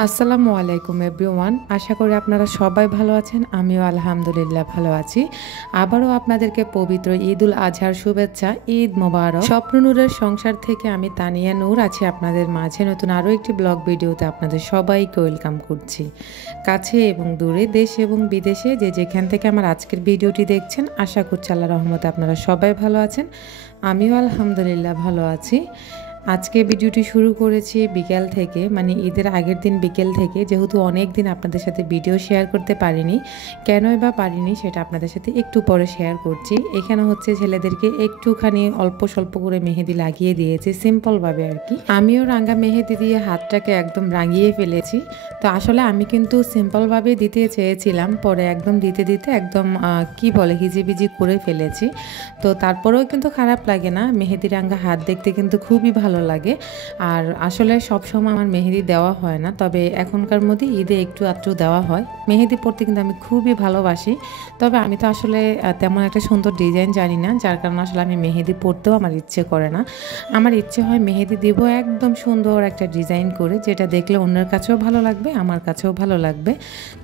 আসসালামু আলাইকুম এভরিওয়ান, আশা করি আপনারা সবাই ভালো আছেন। আমিও আলহামদুলিল্লাহ ভালো আছি। আবারও আপনাদেরকে পবিত্র ঈদ উল আজহার শুভেচ্ছা। ঈদ মোবারক। স্বপ্ন নূরের সংসার থেকে আমি তানিয়া নূর আছি আপনাদের মাঝে নতুন আরও একটি ব্লগ ভিডিওতে আপনাদের সবাইকে ওয়েলকাম করছি। কাছে এবং দূরে, দেশ এবং বিদেশে যে যেখান থেকে আমার আজকের ভিডিওটি দেখছেন, আশা করছি আল্লাহ রহমতে আপনারা সবাই ভালো আছেন। আমিও আলহামদুলিল্লাহ ভালো আছি। আজকে ভিডিওটি শুরু করেছি বিকেল থেকে, মানে ঈদের আগের দিন বিকেল থেকে, যেহেতু অনেক দিন আপনাদের সাথে ভিডিও শেয়ার করতে পারিনি। কেনই বা পারিনি সেটা আপনাদের সাথে একটু পরে শেয়ার করছি। এখানে হচ্ছে ছেলেদেরকে একটুখানি অল্প স্বল্প করে মেহেদি লাগিয়ে দিয়েছি, সিম্পলভাবে আর কি। আমিও রাঙা মেহেদি দিয়ে হাতটাকে একদম রাঙিয়ে ফেলেছি। তো আসলে আমি কিন্তু সিম্পলভাবে দিতে চেয়েছিলাম, পরে একদম দিতে দিতে একদম কি বলে হিজিবিজি করে ফেলেছি। তো তারপরেও কিন্তু খারাপ লাগে না, মেহেদি রাঙা হাত দেখতে কিন্তু খুবই ভালো লাগে। আর আসলে সবসময় আমার মেহেদি দেওয়া হয় না, তবে এখনকার মধ্যে ঈদে একটু আধটু দেওয়া হয়। মেহেদি পরতে কিন্তু আমি খুবই ভালোবাসি, তবে আমি তো আসলে তেমন একটা সুন্দর ডিজাইন জানি না, যার কারণে আসলে আমি মেহেদি পরতেও আমার ইচ্ছে করে না। আমার ইচ্ছে হয় মেহেদি দিব একদম সুন্দর একটা ডিজাইন করে, যেটা দেখলে অন্যের কাছেও ভালো লাগবে, আমার কাছেও ভালো লাগবে।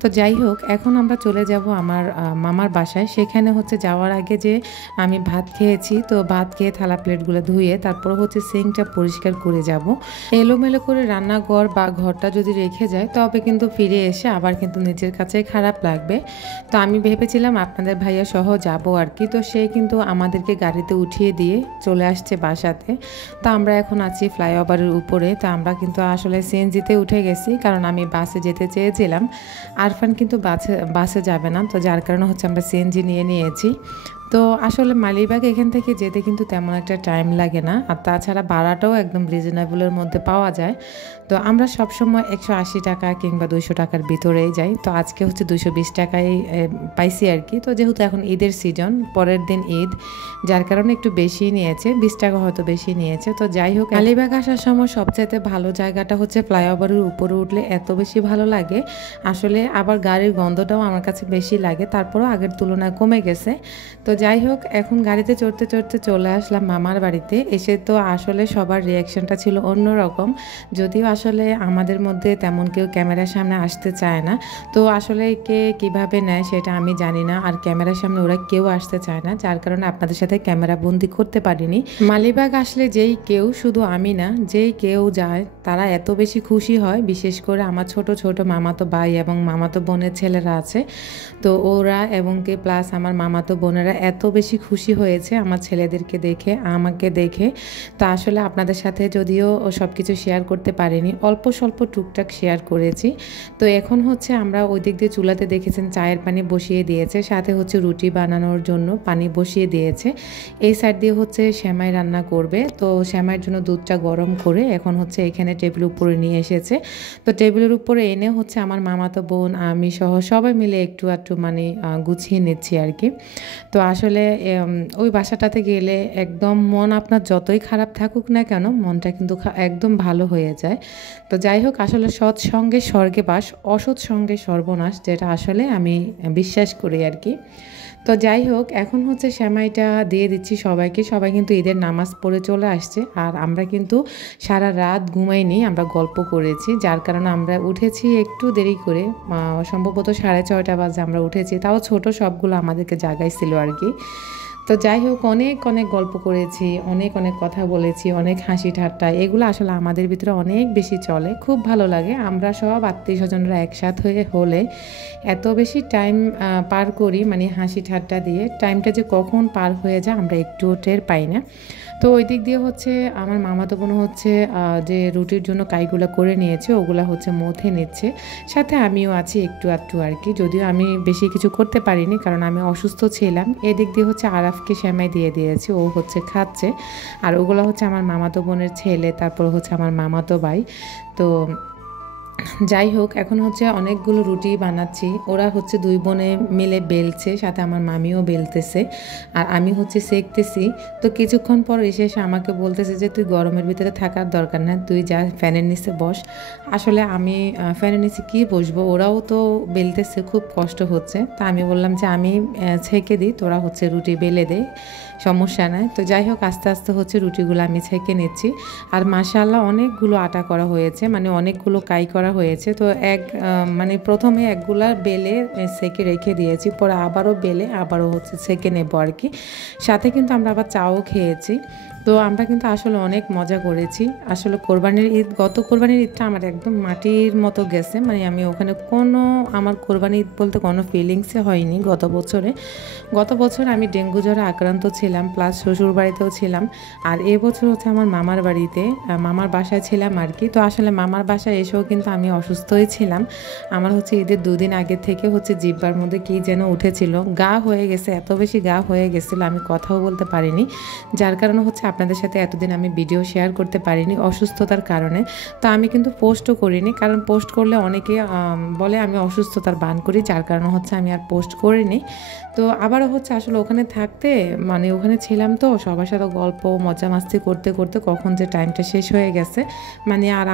তো যাই হোক, এখন আমরা চলে যাব আমার মামার বাসায়। সেখানে হচ্ছে যাওয়ার আগে যে আমি ভাত খেয়েছি, তো ভাত খেয়ে থালা প্লেটগুলো ধুয়ে তারপর হচ্ছে সিঙ্কটা পরিষ্কার করে যাব। এলোমেলো করে রান্নাঘর বা ঘরটা যদি রেখে যায় তবে কিন্তু ফিরে এসে আবার কিন্তু নিজের কাছে খারাপ লাগবে। তো আমি ভেবেছিলাম আপনাদের ভাইয়া সহ যাব আর কি। তো সে কিন্তু আমাদেরকে গাড়িতে উঠিয়ে দিয়ে চলে আসছে বাসাতে। তো আমরা এখন আছি ফ্লাইওভারের উপরে। তো আমরা কিন্তু আসলে সিএনজিতে উঠে গেছি, কারণ আমি বাসে যেতে চেয়েছিলাম। আরফান কিন্তু বাসে যাবে না, তো যার কারণে হচ্ছে আমরা সিএনজি নিয়ে নিয়েছি। তো আসলে মালিবাগ এখান থেকে যেতে কিন্তু তেমন একটা টাইম লাগে না, আর তাছাড়া ভাড়াটাও একদম রিজনেবলের মধ্যে পাওয়া যায়। তো আমরা সবসময় 180 টাকা কিংবা 200 টাকার ভিতরেই যাই। তো আজকে হচ্ছে 220 টাকায় পাইছি আর কি। তো যেহেতু এখন ঈদের সিজন, পরের দিন ঈদ, যার কারণে একটু বেশি নিয়েছে, 20 টাকা হয়তো বেশি নিয়েছে। তো যাই হোক, মালিবাগ আসার সময় সবচাইতে ভালো জায়গাটা হচ্ছে ফ্লাইওভারের উপরে উঠলে এত বেশি ভালো লাগে। আসলে আবার গাড়ির গন্ধটাও আমার কাছে বেশি লাগে, তারপরও আগের তুলনায় কমে গেছে। তো যাই হোক, এখন গাড়িতে চড়তে চড়তে চলে আসলাম মামার বাড়িতে। এসে তো আসলে সবার রিয়াকশনটা ছিল অন্যরকম, যদিও আসলে আমাদের মধ্যে তেমন কেউ ক্যামেরার সামনে আসতে চায় না। তো আসলে কে কিভাবে নেয় সেটা আমি জানি না, আর ক্যামেরার সামনে ওরা কেউ আসতে চায় না, যার কারণে আপনাদের সাথে ক্যামেরা বন্দি করতে পারিনি। মালিবাগ আসলে যেই কেউ, শুধু আমি না, যেই কেউ যায় তারা এত বেশি খুশি হয়। বিশেষ করে আমার ছোট ছোট মামাতো ভাই এবং মামাতো বোনের ছেলেরা আছে, তো ওরা এবং কে প্লাস আমার মামাতো বোনেরা এত বেশি খুশি হয়েছে আমার ছেলেদেরকে দেখে, আমাকে দেখে। তো আসলে আপনাদের সাথে যদিও সব কিছু শেয়ার করতে পারিনি, অল্প স্বল্প টুকটাক শেয়ার করেছি। তো এখন হচ্ছে আমরা ওই দিক দিয়ে চুলাতে দেখেছেন চায়ের পানি বসিয়ে দিয়েছে, সাথে হচ্ছে রুটি বানানোর জন্য পানি বসিয়ে দিয়েছে। এই সাইড দিয়ে হচ্ছে সেমাই রান্না করবে। তো সেমাইয়ের জন্য দুধটা গরম করে এখন হচ্ছে এখানে টেবিলের উপরে নিয়ে এসেছে। তো টেবিলের উপরে এনে হচ্ছে আমার মামাতো বোন, আমি সহ সবাই মিলে একটু একটু মানে গুছিয়ে নিচ্ছি আর কি। তো আসলে ওই বাসাটাতে গেলে একদম মন আপনার যতই খারাপ থাকুক না কেন, মনটা কিন্তু একদম ভালো হয়ে যায়। তো যাই হোক, আসলে সৎ সঙ্গে স্বর্গে বাস, অসৎ সঙ্গে সর্বনাশ, যেটা আসলে আমি বিশ্বাস করি আর কি। তো যাই হোক, এখন হচ্ছে সেমাইটা দিয়ে দিচ্ছি সবাইকে। সবাই কিন্তু ঈদের নামাজ পড়ে চলে আসছে, আর আমরা কিন্তু সারা রাত ঘুমাইনি, আমরা গল্প করেছি, যার কারণে আমরা উঠেছি একটু দেরি করে, সম্ভবত 6:30 বাজে আমরা উঠেছি। তাও ছোট সবগুলো আমাদেরকে জাগাইছিল আর কি। তো যাই হোক, অনেক অনেক গল্প করেছি, অনেক অনেক কথা বলেছি, অনেক হাসি ঠাট্টা, এগুলো আসলে আমাদের ভিতরে অনেক বেশি চলে, খুব ভালো লাগে। আমরা সব আত্মীয় স্বজনরা একসাথ হলে এত বেশি টাইম পার করি, মানে হাসি ঠাট্টা দিয়ে টাইমটা যে কখন পার হয়ে যায় আমরা একটুও টের পাই না। তো ওই দিক দিয়ে হচ্ছে আমার মামাতো বোন হচ্ছে যে রুটির জন্য কাইগুলো করে নিয়েছে, ওগুলা হচ্ছে মথে নিচ্ছে, সাথে আমিও আছি একটু আধটু আর কি। যদিও আমি বেশি কিছু করতে পারিনি, কারণ আমি অসুস্থ ছিলাম। এদিক দিয়ে হচ্ছে আরাফকে সেমাই দিয়ে দিয়েছি, ও হচ্ছে খাচ্ছে। আর ওগুলো হচ্ছে আমার মামাতো বোনের ছেলে, তারপর হচ্ছে আমার মামাতো ভাই। তো যাই হোক, এখন হচ্ছে অনেকগুলো রুটি বানাচ্ছি, ওরা হচ্ছে দুই বোনে মিলে বেলছে, সাথে আমার মামিও বেলতেছে, আর আমি হচ্ছে সেঁকতেছি। তো কিছুক্ষণ পর এসে আমাকে বলতেছে যে তুই গরমের ভিতরে থাকার দরকার না, তুই যা ফ্যানের নিচে বস। আসলে আমি ফ্যানের নিচে কী বসবো, ওরাও তো বেলতেছে, খুব কষ্ট হচ্ছে। তা আমি বললাম যে আমি ছেঁকে দিই, তোরা হচ্ছে রুটি বেলে দে। সমস্যা নাই। তো যাই হোক আস্তে আস্তে হচ্ছে রুটিগুলো আমি ছেঁকে নিচ্ছি। আর মাশাআল্লাহ অনেকগুলো আটা করা হয়েছে, মানে অনেকগুলো কাই করা হয়েছে। তো মানে প্রথমে একগুলা বেলে সেঁকে রেখে দিয়েছি, পরে আবারও বেলে আবারও হচ্ছে ছেঁকে নেবো আর কি। সাথে কিন্তু আমরা আবার চাও খেয়েছি। তো আমরা কিন্তু আসলে অনেক মজা করেছি। আসলে গত কোরবানির ঈদটা আমার একদম মাটির মতো গেছে, মানে আমি ওখানে আমার কোরবানি ঈদ বলতে কোনো ফিলিংসে হয়নি গত বছর আমি ডেঙ্গু জ্বরে আক্রান্ত ছিলাম, প্লাস শ্বশুর বাড়িতেও ছিলাম। আর এবছর হচ্ছে আমার মামার বাড়িতে, মামার বাসায় ছিলাম আর কি। তো আসলে মামার বাসায় এসেও কিন্তু আমি অসুস্থই ছিলাম। আমার হচ্ছে ঈদের 2 দিন আগে থেকে হচ্ছে জিহ্বার মধ্যে কী যেন উঠেছিল, গা হয়ে গেছে, এত বেশি গা হয়ে গেছিলো আমি কথাও বলতে পারিনি। যার কারণে হচ্ছে আপনাদের সাথে এতদিন আমি ভিডিও শেয়ার করতে পারিনি অসুস্থতার কারণে। তো আমি কিন্তু পোস্টও করিনি, কারণ পোস্ট করলে অনেকে বলে আমি অসুস্থতার বান করি, যার কারণে হচ্ছে আমি আর পোস্ট করিনি। তো আবারও হচ্ছে আসলে ওখানে থাকতে, মানে ওখানে ছিলাম তো সবার সাথে গল্প মজা মাস্তি করতে করতে কখন যে টাইমটা শেষ হয়ে গেছে, মানে আর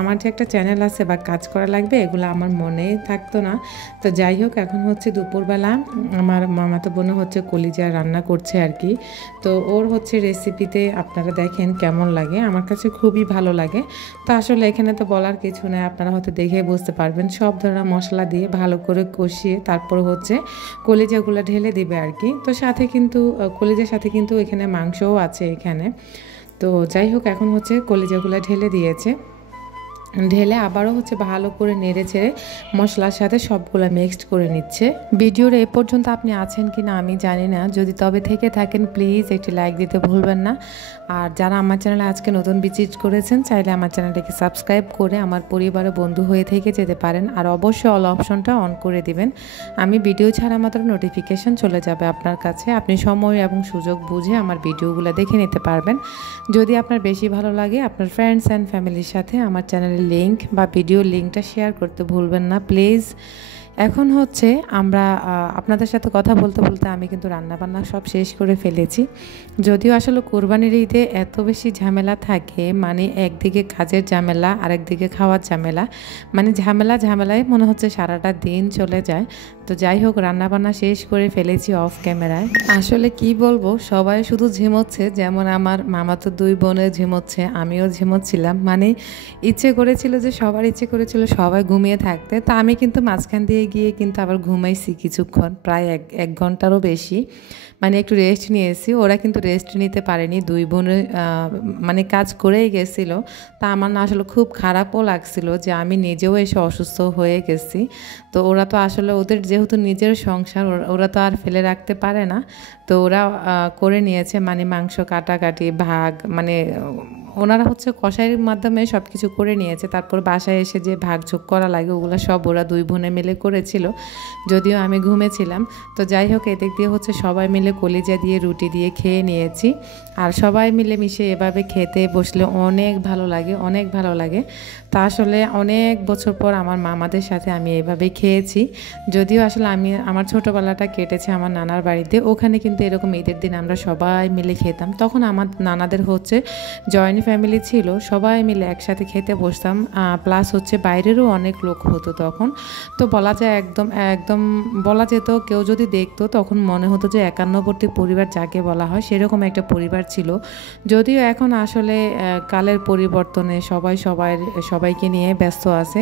আমার যে একটা চ্যানেল আছে বা কাজ করা লাগবে এগুলো আমার মনেই থাকতো না। তো যাই হোক এখন হচ্ছে দুপুরবেলা আমার মামাতো বোনে হচ্ছে কলিজা রান্না করছে আর কি। তো ওর হচ্ছে রেসিপিতে আপনারা দেখেন কেমন লাগে, আমার কাছে খুবই ভালো লাগে। তো আসলে এখানে তো বলার কিছু নেই, আপনারা হয়তো দেখে বুঝতে পারবেন। সব ধরনের মশলা দিয়ে ভালো করে কষিয়ে তারপর হচ্ছে কলিজাগুলো ঢেলে দিবে আর কি। তো সাথে কিন্তু কলিজার সাথে কিন্তু এখানে মাংসও আছে এখানে। তো যাই হোক এখন হচ্ছে কলিজাগুলো ঢেলে দিয়েছে, ঢেলে আবারও হচ্ছে ভালো করে নেড়ে চেড়ে মশলার সাথে সবগুলো মিক্সড করে নিচ্ছে। ভিডিওর এই পর্যন্ত আপনি আছেন কি না আমি জানি না, যদি তবে থেকে থাকেন প্লিজ একটি লাইক দিতে ভুলবেন না। আর যারা আমার চ্যানেলে আজকে নতুন ভিজিট করেছেন চাইলে আমার চ্যানেলটাকে সাবস্ক্রাইব করে আমার পরিবারের বন্ধু হয়ে থেকে যেতে পারেন। আর অবশ্যই অল অপশনটা অন করে দিবেন, আমি ভিডিও ছাড়া মাত্র নোটিফিকেশন চলে যাবে আপনার কাছে। আপনি সময় এবং সুযোগ বুঝে আমার ভিডিওগুলো দেখে নিতে পারবেন। যদি আপনার বেশি ভালো লাগে আপনার ফ্রেন্ডস অ্যান্ড ফ্যামিলির সাথে আমার চ্যানেলের লিঙ্ক বা ভিডিও লিঙ্কটা শেয়ার করতে ভুলবেন না প্লিজ। এখন হচ্ছে আমরা আপনাদের সাথে কথা বলতে বলতে আমি কিন্তু রান্নাবান্না সব শেষ করে ফেলেছি। যদিও আসলে কোরবানির ঈদে এত বেশি ঝামেলা থাকে, মানে একদিকে কাজের ঝামেলা আর একদিকে খাওয়ার ঝামেলা, মানে ঝামেলায় মনে হচ্ছে সারাটা দিন চলে যায়। তো যাই হোক রান্নাবান্না শেষ করে ফেলেছি অফ ক্যামেরায়। আসলে কি বলবো, সবাই শুধু ঝিমোচ্ছে, যেমন আমার মামাতো 2 বোনে ঝিমোচ্ছে, আমিও ঝিমোচ্ছিলাম। মানে সবার ইচ্ছে করেছিল সবাই ঘুমিয়ে থাকতে। তা আমি কিন্তু মাঝখান দিয়ে গিয়ে কিন্তু আবার ঘুমাইছি কিছুক্ষণ, প্রায় এক ঘন্টারও বেশি, মানে একটু রেস্ট নিয়েছি। ওরা কিন্তু রেস্ট নিতে পারেনি, 2 বোনে মানে কাজ করেই গেছিলো। তা আমার না আসলে খুব খারাপও লাগছিল যে আমি নিজেও এসে অসুস্থ হয়ে গেছি। তো ওরা তো আসলে ওদের যেহেতু নিজের সংসার, ওরা তো আর ফেলে রাখতে পারে না। তো ওরা করে নিয়েছে, মানে মাংস কাটাকাটি ভাগ, মানে ওনারা হচ্ছে কষাইয়ের মাধ্যমে সব কিছু করে নিয়েছে। তারপর বাসায় এসে যে ভাগযোগ করা লাগে ওগুলো সব ওরা 2 বোনে মিলে করেছিল, যদিও আমি ঘুমেছিলাম। তো যাই হোক এদিক দিয়ে হচ্ছে সবাই মিলে কলিজা দিয়ে রুটি দিয়ে খেয়ে নিয়েছি। আর সবাই মিলে মিশে এভাবে খেতে বসলে অনেক ভালো লাগে। তা আসলে অনেক বছর পর আমার মামাদের সাথে আমি এভাবে খেয়েছি। যদিও আসলে আমার ছোটোবেলাটা কেটেছে আমার নানার বাড়িতে, ওখানে কিন্তু এরকম ঈদের দিন আমরা সবাই মিলে খেতাম। তখন আমার নানাদের হচ্ছে জয়েন্ট ফ্যামিলি ছিল, সবাই মিলে একসাথে খেতে বসতাম, প্লাস হচ্ছে বাইরেরও অনেক লোক হতো তখন। তো বলা যায় একদম বলা যেত, কেউ যদি দেখতো তখন মনে হতো যে 51বর্তী পরিবার যাকে বলা হয় সেরকম একটা পরিবার ছিল। যদিও এখন আসলে কালের পরিবর্তনে সবাইকে নিয়ে ব্যস্ত আছে।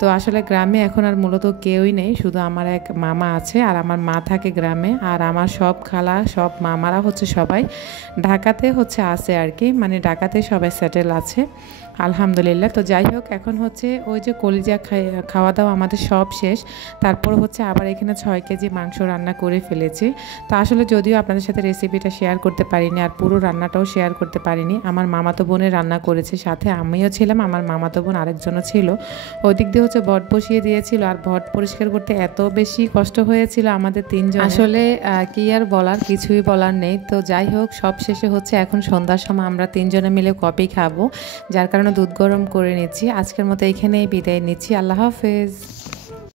তো আসলে গ্রামে এখন আর মূলত কেউই নেই, শুধু আমার এক মামা আছে আর আমার মা থাকে গ্রামে। আর আমার সব খালা সব মামারা হচ্ছে সবাই ঢাকাতে হচ্ছে আছে আর কি, মানে ঢাকাতে সবাই সেটেল আছে আলহামদুলিল্লাহ। তো যাই হোক এখন হচ্ছে ওই যে কলিজা খাওয়া দাওয়া আমাদের সব শেষ। তারপর হচ্ছে আবার এখানে 6 কেজি মাংস রান্না করে ফেলেছি। তো আসলে যদিও আপনাদের সাথে রেসিপিটা শেয়ার করতে পারিনি আর পুরো রান্নাটাও শেয়ার করতে পারিনি, আমার মামাতো বোনের রান্না করেছে, সাথে আমিও ছিলাম, আমার মামাতো বোন আরেকজনও ছিল। ওই দিক দিয়ে হচ্ছে ভট বসিয়ে দিয়েছিল, আর ভট পরিষ্কার করতে এত বেশি কষ্ট হয়েছিল আমাদের 3 জন, আসলে কি আর বলার, কিছুই বলার নেই। তো যাই হোক সব শেষে হচ্ছে এখন সন্ধ্যার সময় আমরা 3 জনে মিলে কফি খাবো, যার কারণে দুধ গরম করে নিচ্ছি। আজকের মতো এখানেই বিদায় নিচ্ছি, আল্লাহ হাফেজ।